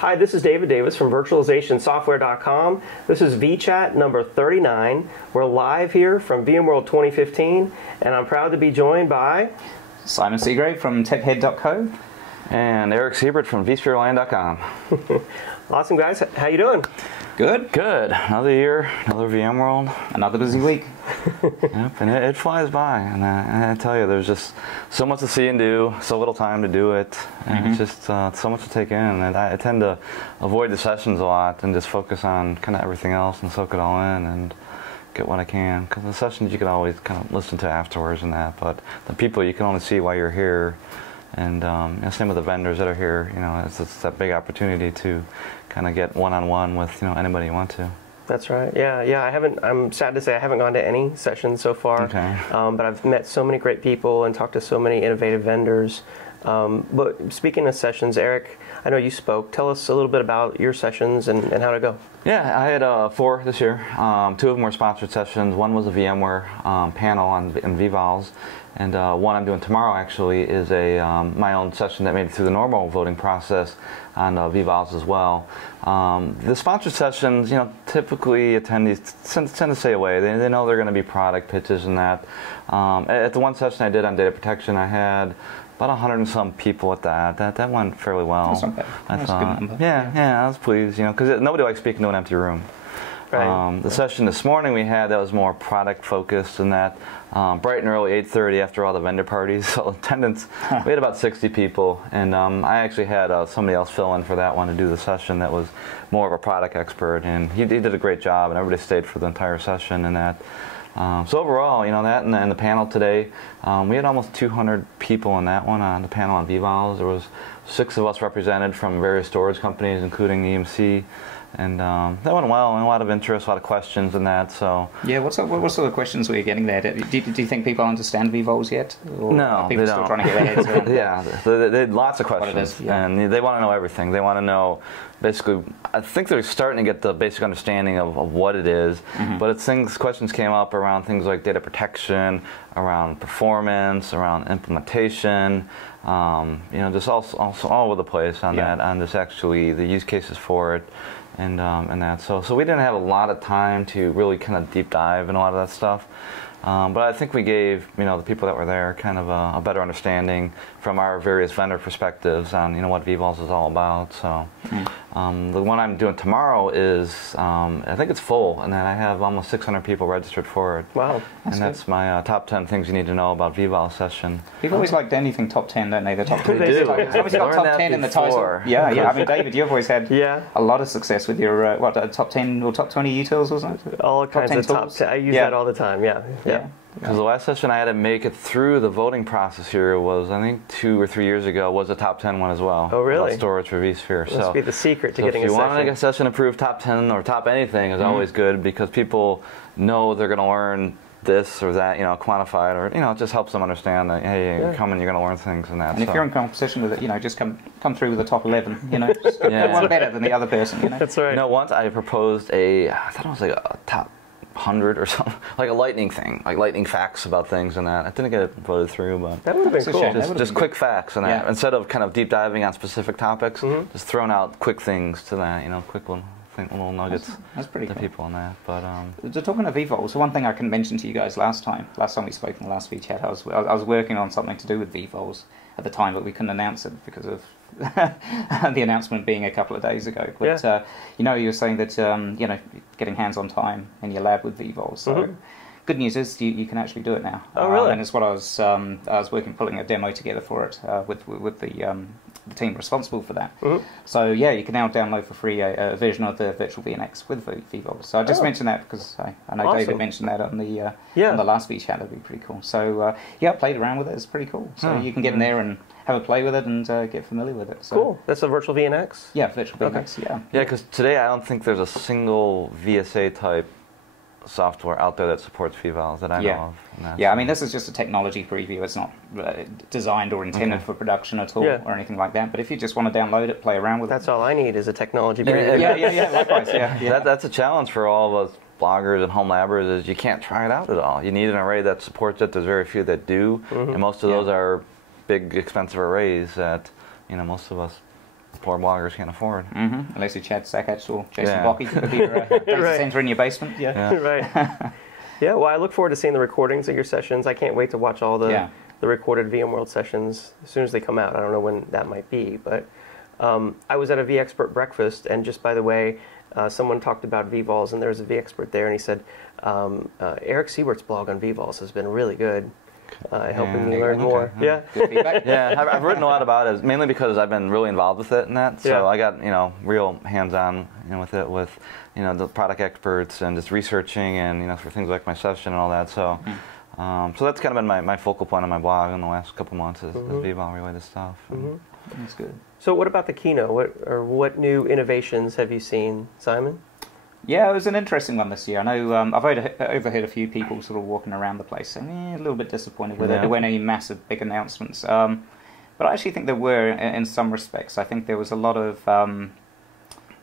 Hi, this is David Davis from virtualizationsoftware.com. This is vChat number 39. We're live here from VMworld 2015, and I'm proud to be joined by Simon Seagrave from techhead.co and Eric Siebert from vSphereLand.com. Awesome, guys. How you doing? Good. Good. Another year, another VMworld. Another busy week. Yep, and it flies by. And I tell you, there's just so much to see and do, so little time to do it. And it's just so much to take in. And I tend to avoid the sessions a lot and just focus on kind of everything else and soak it all in and get what I can. Because the sessions you can always kind of listen to afterwards and that. But the people, you can only see while you're here. And same with the vendors that are here. It's that big opportunity to kind of get one-on-one with anybody you want to. That's right. Yeah. I'm sad to say I haven't gone to any sessions so far. Okay. But I've met so many great people and talked to so many innovative vendors. But speaking of sessions, Eric, I know you spoke. Tell us a little bit about your sessions and how to go. Yeah, I had 4 this year. 2 of them were sponsored sessions. One was a VMware panel on vVols. And one I'm doing tomorrow actually is my own session that made it through the normal voting process on vVols as well. The sponsored sessions, typically attendees tend to stay away. They know they're going to be product pitches and that. At the one session I did on data protection, I had about 100 and some people at that. That went fairly well. That's not bad. That's a good number. Yeah, I was pleased, because nobody likes speaking to an empty room. Right. The session this morning we had that was more product focused and that bright and early 8:30 after all the vendor parties. So attendance, we had about 60 people, and I actually had somebody else fill in for that one to do the session that was more of a product expert, and he did a great job, and everybody stayed for the entire session and that. So overall, that and the panel today, we had almost 200 people in that one on the panel on vVols. There was 6 of us represented from various storage companies, including EMC. And that went well, and a lot of interest, a lot of questions and that. So yeah, what sort of questions were you getting there? Do you think people understand vVols yet? Or no, are people they still don't. trying to get their heads around? Yeah, they had lots of questions, yeah. And they want to know everything. They want to know, basically, I think they're starting to get the basic understanding of what it is, but questions came up around things like data protection, around performance, around implementation, just all over the place on that, on this actually, the use cases for it. And that. So we didn't have a lot of time to really kind of deep dive in a lot of that stuff. But I think we gave the people that were there kind of a better understanding from our various vendor perspectives on what vVols is all about. So the one I'm doing tomorrow is I think it's full, and then I have almost 600 people registered for it. Wow, that's my top 10 things you need to know about vVols session. People always like anything top 10, don't they? The top 10. They do. Somebody's got top 10 in the title. Yeah. I mean, David, you've always had a lot of success with your top 10 or top 20 utils, wasn't it? All kinds of top 10. I use that all the time. Yeah. Because the last session I had to make it through the voting process here was, I think, 2 or 3 years ago, was a top 10 one as well. Oh, really? About storage for vSphere. Must be the secret to getting a session. If you want to get a session approved, top 10 or top anything is always good, because people know they're going to learn this or that, quantified, or it just helps them understand that, hey, you're coming, you're going to learn things and that. And if you're in competition with it, just come through with the top 11, just one better than the other person, That's right. Once I proposed I thought it was like a top 100 or something, like a lightning thing, like lightning facts about things and that. I didn't get it voted through, but that would have been cool. Just quick facts and that, instead of kind of deep diving on specific topics, just throwing out quick things to that, quick little nuggets. That's pretty to cool. people on that. But talking of vVols, one thing I can mention to you guys last time we spoke in the last vChat, I was working on something to do with vVols at the time, but we couldn't announce it because of the announcement being a couple of days ago. But you were saying that getting hands-on time in your lab with vVols. So good news is you can actually do it now. Oh, really? And it's what I was working, pulling a demo together for it with the team responsible for that. So you can now download for free a version of the virtual VNX with vVols. So I just mentioned that because I know David mentioned that on the last vChat. That'd be pretty cool. So I played around with it. It's pretty cool. So you can get in there and have a play with it and get familiar with it. So. Cool. That's a virtual VNX? Yeah, virtual VNX, Yeah, because today I don't think there's a single VSA type software out there that supports vVols that I know of. I mean, this is just a technology preview. It's not designed or intended for production at all or anything like that. But if you just want to download it, play around with it. That's all I need is a technology preview. Likewise, That's a challenge for all of us bloggers and home labbers, is you can't try it out at all. You need an array that supports it. There's very few that do, and most of those are big, expensive arrays that most of us poor bloggers can't afford. Unless you Chad Sackett or Jason Yeah. Bockey with your data center in your basement. Yeah. Right. Yeah, well, I look forward to seeing the recordings of your sessions. I can't wait to watch all the recorded VMworld sessions as soon as they come out. I don't know when that might be, but I was at a vExpert breakfast, and just by the way, someone talked about vVols, and there was a vExpert there, and he said, Eric Siebert's blog on vVols has been really good, helping me learn more. Yeah. Good feedback. Yeah, I've written a lot about it, mainly because I've been really involved with it and that. So I got real hands-on with it, with the product experts and just researching and for things like my session and all that. So so that's kind of been my focal point on my blog in the last couple months is vVol related stuff. That's good. So what about the keynote? What new innovations have you seen, Simon? Yeah, it was an interesting one this year. I know I've overheard a few people sort of walking around the place saying, a little bit disappointed with it. There weren't any massive, big announcements. But I actually think there were in some respects. I think there was a lot of...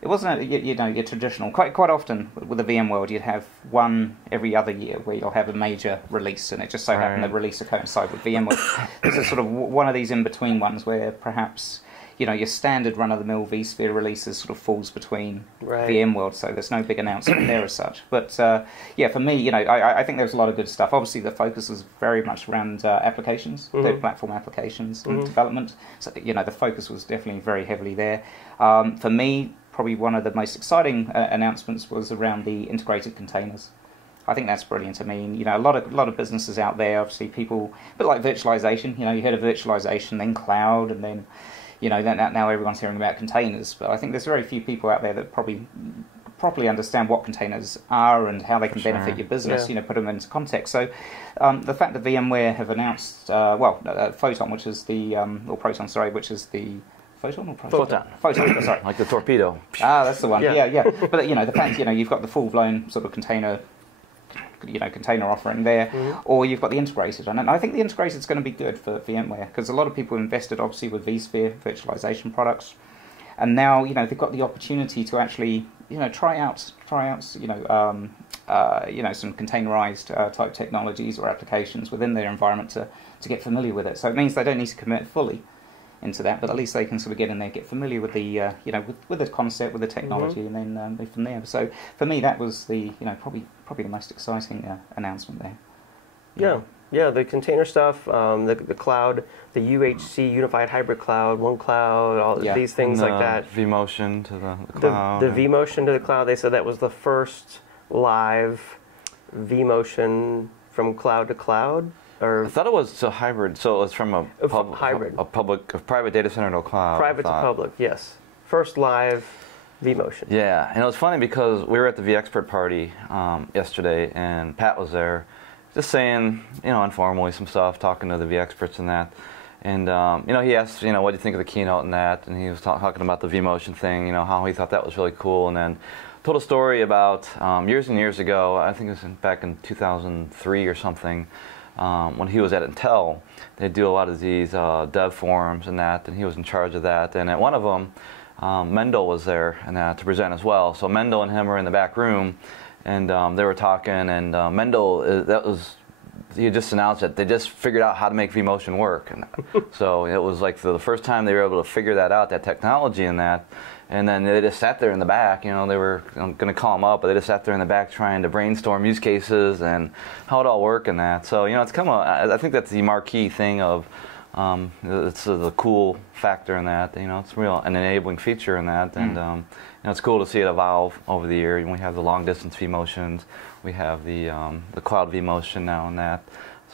it wasn't, your traditional... Quite often with the VMworld, you'd have one every other year where you'll have a major release, and it just so happened the release to coincide with VMworld. This is sort of one of these in-between ones where perhaps... your standard run-of-the-mill vSphere releases sort of falls between VMworld, so there's no big announcement there as such. But for me, I think there's a lot of good stuff. Obviously, the focus is very much around applications, third platform applications and development. So the focus was definitely very heavily there. For me, probably one of the most exciting announcements was around the integrated containers. I think that's brilliant. I mean, a lot of businesses out there, obviously people, a bit like virtualization. You heard of virtualization, then cloud, and then now everyone's hearing about containers, but I think there's very few people out there that probably properly understand what containers are and how they can benefit your business, put them into context. So the fact that VMware have announced, Photon, which is the, or Proton, sorry, which is the, Photon or Proton? Photon, sorry. Like the torpedo. That's the one, yeah. But the fact, you've got the full-blown sort of container offering there, or you've got the integrated. And I think the integrated is going to be good for VMware because a lot of people invested obviously with vSphere virtualization products, and now they've got the opportunity to actually try out some containerized type technologies or applications within their environment to get familiar with it. So it means they don't need to commit fully into that, but at least they can sort of get in there, get familiar with the with the concept, with the technology, and then move from there. So for me, that was the probably the most exciting announcement there. Yeah, the container stuff, the cloud, the UHC Unified Hybrid Cloud, One Cloud, all these things like that. vMotion to the cloud. The vMotion to the cloud. They said that was the first live vMotion from cloud to cloud. I thought it was a hybrid, so it was from a private data center to a cloud. Private to public, yes. First live vMotion. Yeah, and it was funny because we were at the vExpert party yesterday, and Pat was there, just saying, informally some stuff, talking to the vExperts and that. And, he asked, what do you think of the keynote and that, and he was talking about the vMotion thing, how he thought that was really cool, and then told a story about years and years ago, I think it was back in 2003 or something, when he was at Intel. They do a lot of these dev forums and that, and he was in charge of that. And at one of them, Mendel was there and to present as well. So Mendel and him were in the back room, and they were talking. And Mendel, he just announced that they just figured out how to make vMotion work. And so it was like the first time they were able to figure that out, that technology and that. And then they just sat there in the back, they were going to call them up, but they just sat there in the back trying to brainstorm use cases and how it all worked and that. So, it's kind of, I think that's the marquee thing of, it's the cool factor in that, it's real, an enabling feature in that. And, it's cool to see it evolve over the year. We have the long distance vMotions, we have the cloud vMotion now and that.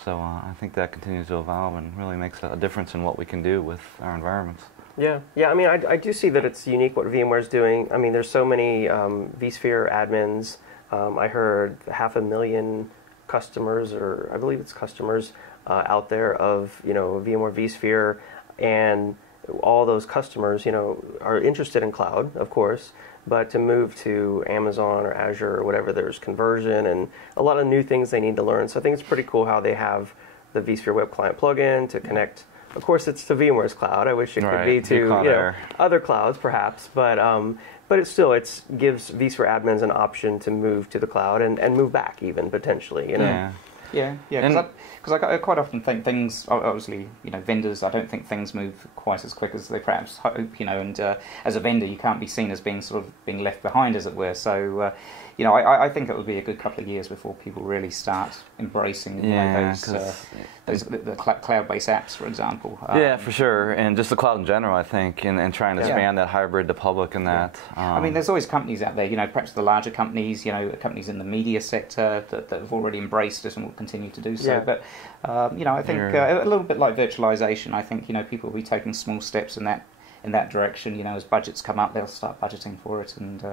So I think that continues to evolve and really makes a difference in what we can do with our environments. Yeah. I mean, I do see that it's unique what VMware's doing. I mean, there's so many vSphere admins. I heard 500,000 customers, or I believe it's customers, out there of VMware vSphere, and all those customers are interested in cloud, of course, but to move to Amazon or Azure or whatever, there's conversion and a lot of new things they need to learn. So I think it's pretty cool how they have the vSphere Web Client plugin to connect. Of course, it's to VMware's cloud. I wish it could be to other clouds, perhaps, but it gives vSphere admins an option to move to the cloud and move back even potentially. Yeah. Yeah, because I quite often think things, obviously, vendors, I don't think things move quite as quick as they perhaps hope, and as a vendor you can't be seen as being sort of being left behind, as it were. So, I think it will be a good couple of years before people really start embracing the cloud-based apps, for example. Yeah, for sure, and just the cloud in general, I think, and trying to span that hybrid to public and that. I mean, there's always companies out there, perhaps the larger companies, companies in the media sector that have already embraced it and will continue to do so. But, I think a little bit like virtualization, I think, people will be taking small steps in that direction. As budgets come up, they'll start budgeting for it and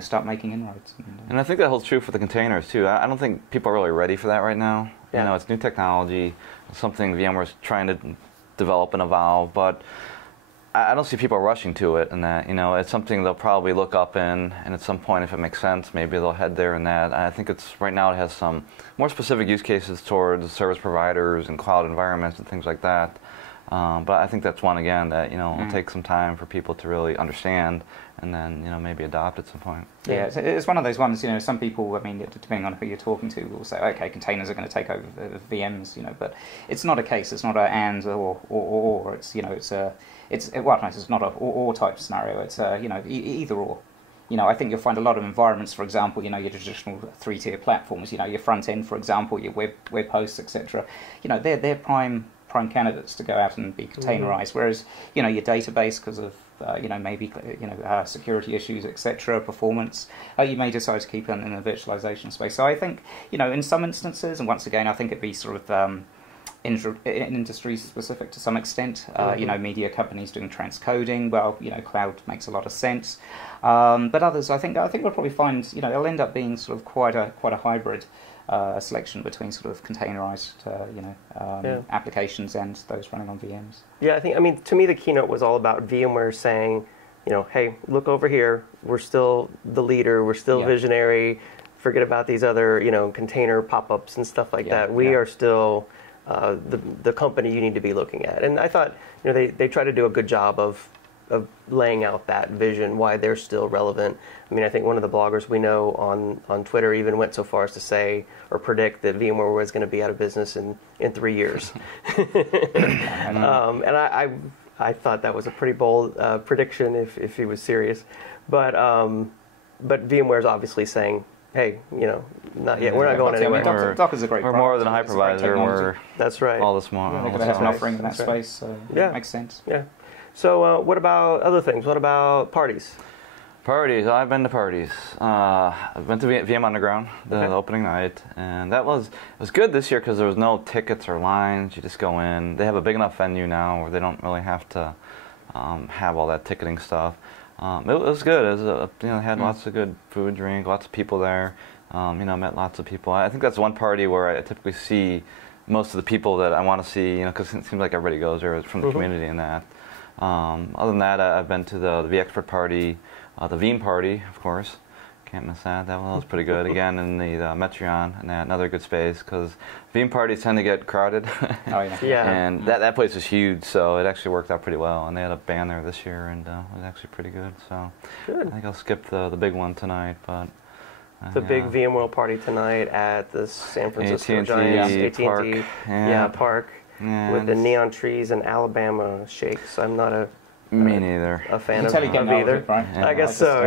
start making inroads. And I think that holds true for the containers too. I don't think people are really ready for that right now. Yeah. It's new technology, something VMware's trying to develop and evolve, but I don't see people rushing to it. And that it's something they'll probably look up in, and at some point, if it makes sense, maybe they'll head there. And that I think right now it has some more specific use cases towards service providers and cloud environments and things like that. But I think that's one, again, that will take some time for people to really understand and then maybe adopt at some point. Yeah, it's one of those ones, some people, I mean, depending on who you're talking to, will say, okay, containers are going to take over VMs, but it's not a case, it's not an and or, it's, it's not an or type scenario, it's, either or. I think you'll find a lot of environments, for example, your traditional three-tier platforms, your front end, for example, your web hosts, etc. They're prime candidates to go out and be containerized, whereas your database, because of maybe security issues, etc., performance, you may decide to keep it in the virtualization space. So I think in some instances, and once again I think it'd be sort of industry specific to some extent. Media companies doing transcoding, well, cloud makes a lot of sense. But others, I think we'll probably find it'll end up being sort of quite a hybrid selection between sort of containerized applications and those running on VMs. Yeah, I mean, to me the keynote was all about VMware saying, hey, look over here, we're still the leader, we're still visionary, forget about these other, container pop-ups and stuff like that. We are still the company you need to be looking at. And I thought, they try to do a good job of laying out that vision, why they're still relevant. I mean, I think one of the bloggers we know on Twitter even went so far as to say or predict that VMware was going to be out of business in 3 years. And I thought that was a pretty bold prediction if he was serious. But VMware's obviously saying, hey, not yet. We're not going anywhere. Docker's a great product. We're more than a hypervisor. That's right. All this more. They're going to have an offering in that space, so it makes sense. Yeah. So what about other things? What about parties? Parties. I've been to parties. I went to VM Underground the opening night, and it was good this year because there was no tickets or lines. You just go in. They have a big enough venue now where they don't really have to have all that ticketing stuff. It was good. It was had lots of good food, drink, lots of people there. Met lots of people. I think that's one party where I typically see most of the people that I want to see. Because it seems like everybody goes there from the community and that. Other than that, I've been to the vExpert party, the Veeam party, of course. Can't miss that. That one was pretty good. Again, in the Metreon, and another good space because Veeam parties tend to get crowded. And that place is huge, so it actually worked out pretty well. And they had a band there this year, and it was actually pretty good. So I think I'll skip the big one tonight, but. The big VMworld party tonight at the San Francisco AT&T Giants, AT&T Park. With the neon trees and Alabama shakes. I'm not a fan of either. Right? Yeah. I guess so.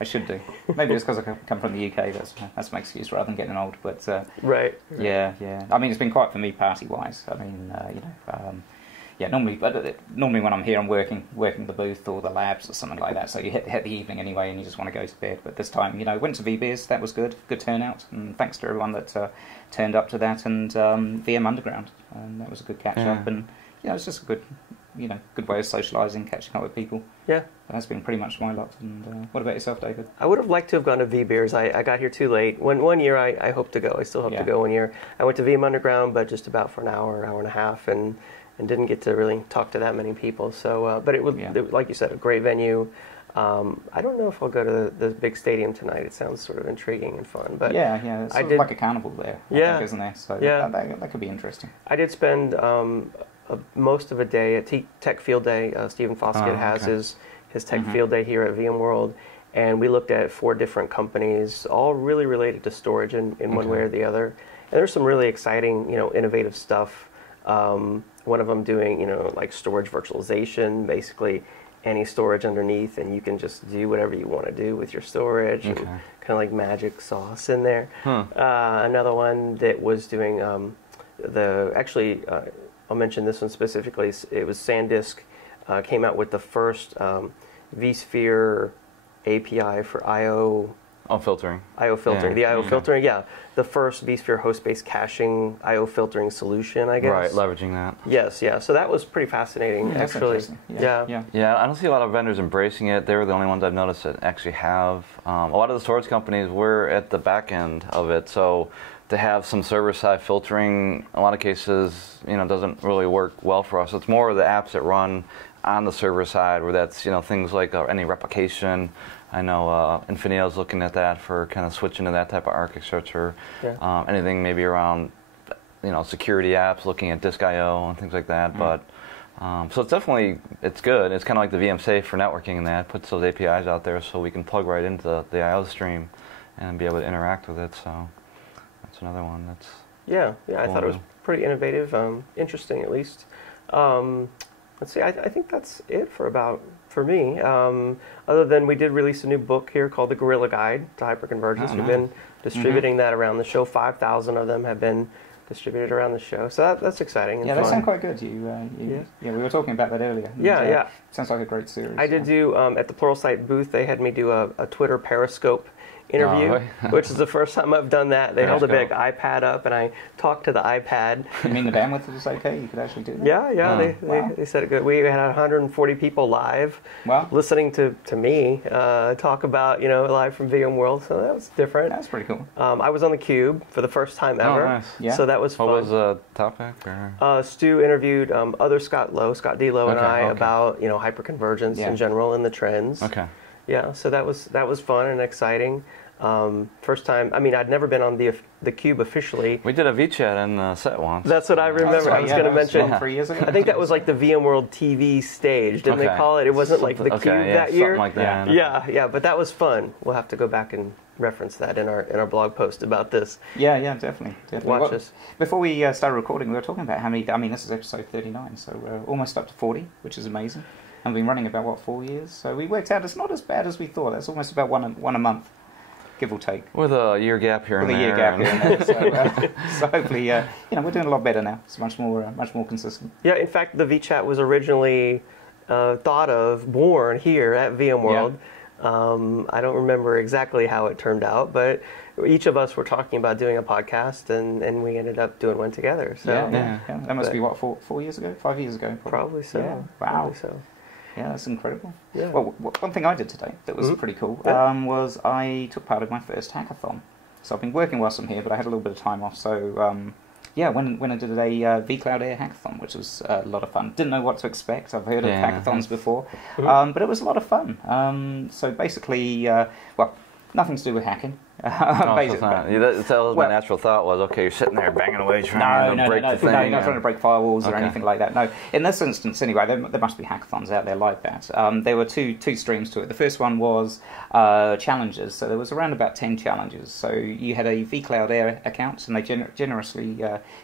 I should do. Maybe it's because I come from the UK. That's my excuse rather than getting old. But right. Yeah. I mean, it's been quiet for me party-wise. I mean, normally when I'm here, I'm working the booth or the labs or something like that. So you hit the evening anyway, and you just want to go to bed. But this time, went to VBeers. That was good turnout, and thanks to everyone that turned up to that, and VM Underground, and that was a good catch up, and it's just a good, good way of socialising, catching up with people. Yeah, that's been pretty much my lot. And what about yourself, David? I would have liked to have gone to VBeers. I got here too late. One year I hope to go. I still hope to go 1 year. I went to VM Underground, but just about for an hour and a half, and didn't get to really talk to that many people. So, but it was, like you said, a great venue. I don't know if I'll go to the big stadium tonight. It sounds sort of intriguing and fun. But it's sort of like a carnival there, I think, isn't there? So that could be interesting. I did spend most of a day at Tech Field Day. Stephen Foskett has his Tech Field Day here at VMworld. and we looked at 4 different companies, all really related to storage in one way or the other. And there's some really exciting, innovative stuff. One of them doing, like storage virtualization, basically any storage underneath, and you can just do whatever you want to do with your storage, and kind of like magic sauce in there. Another one that was doing I'll mention this one specifically. It was SanDisk came out with the first vSphere API for I/O. Filtering. I/O filtering. The I/O filtering, the first vSphere host-based caching I/O filtering solution, I guess. Right, leveraging that. Yes, yeah. So that was pretty fascinating, actually. Yeah, I don't see a lot of vendors embracing it. They were the only ones I've noticed that actually have. A lot of the storage companies were at the back end of it, so to have some server-side filtering, in a lot of cases, doesn't really work well for us. It's more of the apps that run on the server side, where that's things like any replication. I know Infineon's looking at that for kind of switching to that type of architecture. Anything maybe around security apps, looking at disk I/O and things like that. But so it's good. It's kind of like the VMsafe for networking, and that puts those APIs out there so we can plug right into the I/O stream and be able to interact with it. So that's another one. That's cool. I thought it was pretty innovative, interesting at least. Let's see. I think that's it for me. Other than we did release a new book here called The Gorilla Guide to Hyperconvergence. We've been distributing that around the show. 5,000 of them have been distributed around the show. So that's exciting and fun. They sound quite good. We were talking about that earlier. Sounds like a great series. I did do, at the Pluralsight booth, they had me do a Twitter Periscope interview, which is the first time I've done that. They held a big iPad up, and I talked to the iPad. You mean the bandwidth was okay? You could actually do that? They said it good. We had 140 people live listening to me talk about, live from VMworld, so that was different. That's pretty cool. I was on the Cube for the first time ever, so that was fun. What was the topic? Stu interviewed other Scott D. Lowe, and I about, hyperconvergence in general and the trends. Yeah, so that was fun and exciting. First time. I mean, I'd never been on the Cube officially. We did a vChat in the set once. That's what I remember. I was going to mention. 3 years ago. I think that was like the VMworld TV stage, didn't they call it? It wasn't like the Cube that year. Something like that. Yeah, but that was fun. We'll have to go back and reference that in our blog post about this. Yeah, definitely. Watch us. Before we started recording, we were talking about how many. I mean, this is episode 39, so we're almost up to 40, which is amazing. And we've been running about 4 years, so we worked out it's not as bad as we thought. It's almost about one a month, give or take. With a year gap here and there. With a year gap here and there. So hopefully, we're doing a lot better now. It's much more consistent. Yeah, in fact, the vChat was originally born here at VMworld. I don't remember exactly how it turned out, but each of us were talking about doing a podcast, and we ended up doing one together. So that must be 4 years ago, 5 years ago. Probably so. Yeah. Wow. Probably so. Yeah, that's incredible. Yeah. Well, one thing I did today that was pretty cool was I took part of my first hackathon. So I've been working whilst I'm here, but I had a little bit of time off. So when I did a vCloud Air hackathon, which was a lot of fun. Didn't know what to expect. I've heard of hackathons before, but it was a lot of fun. So basically, nothing to do with hacking. Basically, my natural thought was, okay, you're sitting there banging away trying to break the thing. No, you're not trying to break firewalls or anything like that. No, in this instance, anyway, there must be hackathons out there like that. There were two streams to it. The first one was challenges. So there was around about 10 challenges. So you had a vCloud Air account, and they generously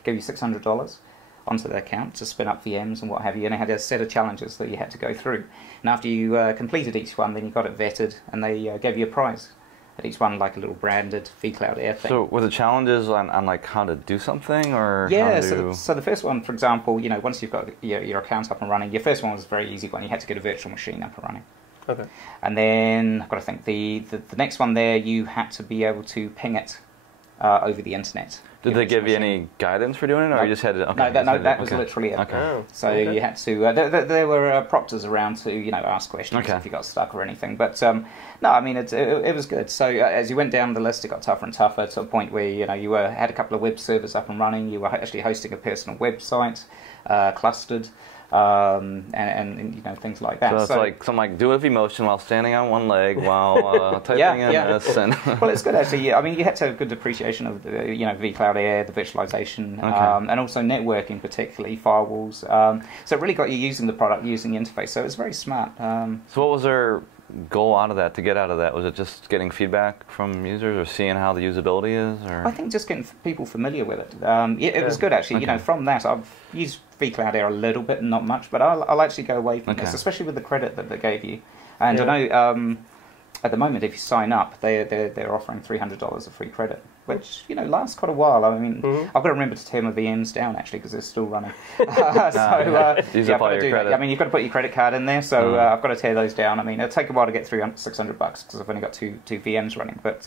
gave you $600 onto the account to spin up VMs and what have you, and they had a set of challenges that you had to go through. And after you completed each one, then you got it vetted, and they gave you a prize. At each one, like a little branded vCloud Air thing. So were the challenges on like how to do something, or so the first one, for example, once you've got your account up and running, your first one was a very easy one. You had to get a virtual machine up and running. Okay. And then I've got to think the next one there, you had to be able to ping it over the internet. Did they give you any guidance for doing it, or you just had to? Okay, that was literally it. Okay. Oh, so you had to. There were proctors around to ask questions if you got stuck or anything. But no, I mean it was good. So as you went down the list, it got tougher and tougher to a point where you had a couple of web servers up and running. You were actually hosting a personal website, clustered. And things like that. So it's like something like do it with emotion while standing on one leg while typing in this. And well, it's good actually. I mean, you had to have good appreciation of the vCloud Air, the virtualization, and also networking, particularly firewalls. So it really got you using the product, using the interface. So it's very smart. So what was their goal out of that, to get out of that? Was it just getting feedback from users or seeing how the usability is? Or? I think just getting people familiar with it. It was good, actually. Okay. From that, I've used vCloud Air a little bit, not much, but I'll actually go away from this, especially with the credit that they gave you. And I know at the moment, if you sign up, they're offering $300 of free credit, which lasts quite a while. I mean, I've got to remember to tear my VMs down actually because they're still running. Use up all your credit. I mean, you've got to put your credit card in there, so I've got to tear those down. I mean, it'll take a while to get through $600 because I've only got two VMs running. But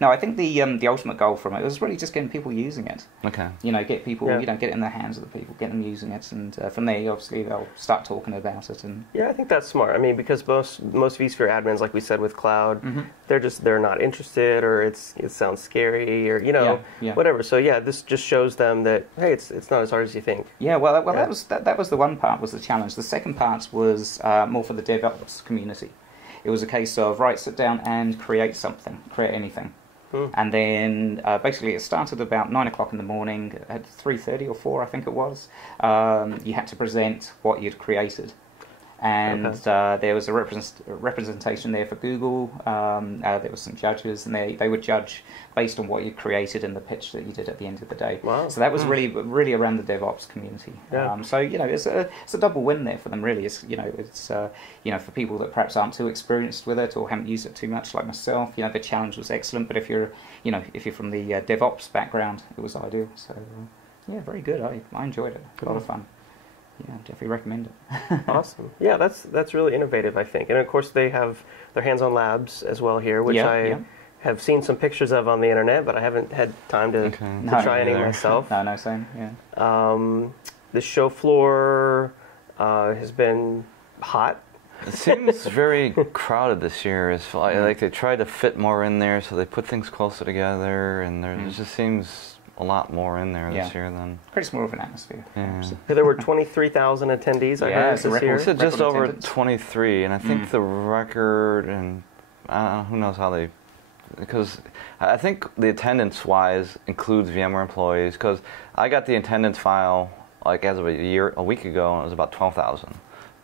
no, I think the ultimate goal from it was really just getting people using it. Okay. Get people, get it in the hands of the people, get them using it, and from there, obviously, they'll start talking about it. And yeah, I think that's smart. I mean, because most vSphere admins, like we said with cloud, they're not interested, or it sounds scary, or whatever. So yeah, this just shows them that hey, it's not as hard as you think. Yeah, well, that was the one part, was the challenge. The second part was more for the DevOps community. It was a case of sit down and create something, create anything. And then basically it started about 9 o'clock in the morning. At 3:30 or 4, I think it was. You had to present what you'd created. And there was a representation there for Google. There were some judges, and they would judge based on what you created and the pitch that you did at the end of the day. Wow. So that was really around the DevOps community. Yeah. So it's a double win there for them. Really, it's for people that perhaps aren't too experienced with it or haven't used it too much, like myself. The challenge was excellent. But if you're from the DevOps background, it was ideal. So yeah, very good. I enjoyed it. A lot of fun. Yeah, definitely recommend it. Awesome. Yeah, that's really innovative, I think. And of course, they have their hands-on labs as well here, which I have seen some pictures of on the internet, but I haven't had time to try any myself. No, same. Yeah. The show floor has been hot. It seems very crowded this year. It's like they tried to fit more in there, so they put things closer together, and it just seems a lot more in there this year than... Creates more of an atmosphere. Yeah. There were 23,000 attendees, I heard, this year. It said just over 23, and I think the record, and who knows how they... Because I think the attendance-wise includes VMware employees, because I got the attendance file as of a week ago, and it was about 12,000.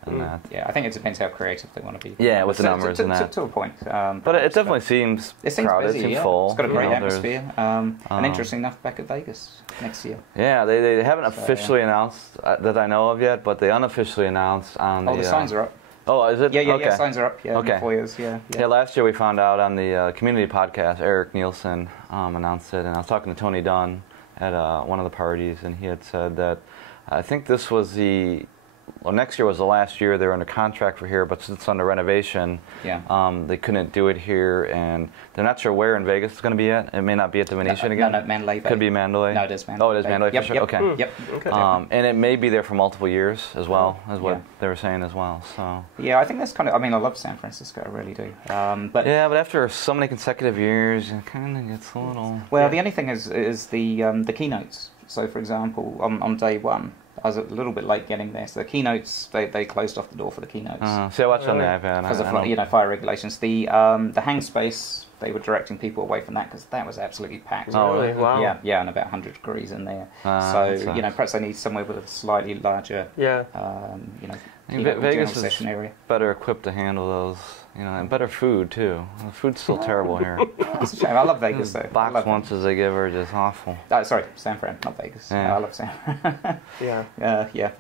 Yeah, I think it depends how creative they want to be. Yeah, with the numbers and that. To a point. But it definitely seems crowded, busy, it seems full. It's got a great atmosphere. And interesting enough, back at Vegas next year. Yeah, they haven't officially announced that I know of yet, but they unofficially announced on the signs are up. Oh, is it? Yeah, signs are up. Yeah, okay. 4 years. Yeah. Last year we found out on the community podcast, Eric Nielsen announced it, and I was talking to Tony Dunn at one of the parties, and he had said that I think this was next year was the last year they were under contract for here, but since it's under renovation, they couldn't do it here, and they're not sure where in Vegas it's going to be at. It may not be at the Venetian again. No, Mandalay Bay. Could be Mandalay. No, it is Mandalay. Oh, it is Mandalay for sure? Okay. Yep. Okay. And it may be there for multiple years as well, as what they were saying as well. So. Yeah, I think that's kind of... I mean, I love San Francisco, I really do. But after so many consecutive years, it kind of gets a little... Well, the only thing is the keynotes. So, for example, on day one, I was a little bit late getting there. So the keynotes, they closed off the door for the keynotes. See, I watched on the iPad. Because of fire regulations. The hang space, they were directing people away from that because that was absolutely packed. Oh, really? Wow. Yeah, and about 100 degrees in there. Perhaps they need somewhere with a slightly larger, Vegas session area. Better equipped to handle those, and better food too. The food's still terrible here. That's a shame. I love Vegas though. Box lunches they give are just awful. Sorry, San Fran, not Vegas. Yeah. I love San Fran. Yeah.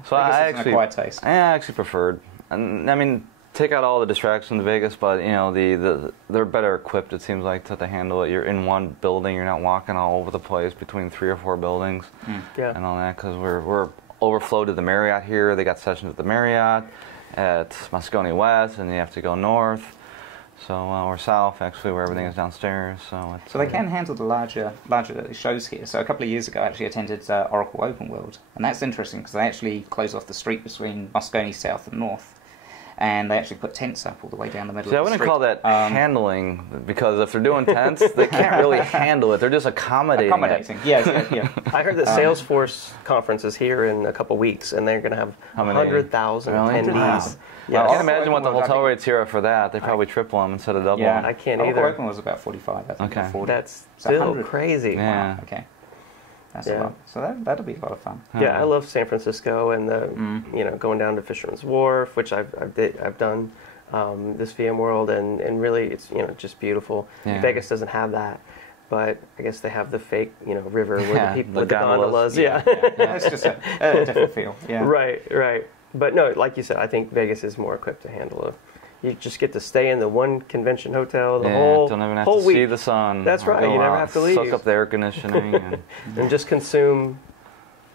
So Vegas I is an acquired taste. I actually preferred, and I mean, take out all the distractions of Vegas, but they're better equipped. It seems like to handle it. You're in one building. You're not walking all over the place between 3 or 4 buildings, and all that. Because we're overflowed to the Marriott here. They got sessions at the Marriott, at Moscone West, and you have to go north. So or south, actually, where everything is downstairs. So they can handle the larger shows here. So a couple of years ago, I actually attended Oracle VMworld, and that's interesting because they actually close off the street between Moscone South and North. And they actually put tents up all the way down the middle of the street. I wouldn't call that handling, because if they're doing tents, they can't really handle it. They're just accommodating it. Yeah. I heard that Salesforce conference is here in a couple weeks, and they're going to have 100,000 attendees. Wow. Yeah, I can't imagine what the hotel rates here are for that. They probably triple them instead of double them. I can't Oracle either. Open was about 45, I think. Okay. 40. That's still crazy. Yeah. Wow. Okay. That's a lot. So that'll be a lot of fun. Yeah, I love San Francisco and the going down to Fisherman's Wharf, which I've done. this VMworld, and really it's just beautiful. Yeah. Vegas doesn't have that, but I guess they have the fake river where Yeah, the people the with the gondolas. Yeah, it's just a different feel. Yeah. Right. But no, like you said, I think Vegas is more equipped to handle it. You just get to stay in the one convention hotel the whole don't even have whole to week. see the sun. That's or right. go You never out, have to leave. Suck up the air conditioning. And just consume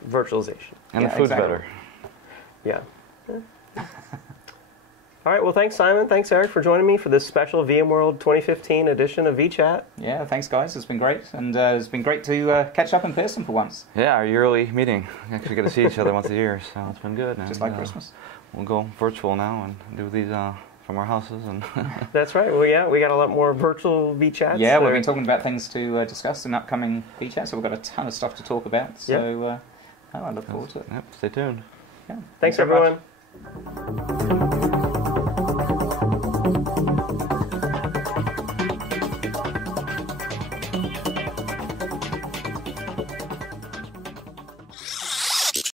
virtualization. And the food's exactly. better. Yeah. All right. Well, thanks, Simon. Thanks, Eric, for joining me for this special VMworld 2015 edition of vChat. Yeah, thanks, guys. It's been great. And it's been great to catch up in person for once. Yeah, our yearly meeting. We actually get to see each other once a year, so it's been good. Just like Christmas. We'll go virtual now and do these from our houses. And That's right. Well, yeah, we got a lot more virtual vChats. Yeah, we've been talking about things to discuss in upcoming vChats, so we've got a ton of stuff to talk about. So I look forward to it. Yep, stay tuned. Yeah. Thanks very much. everyone.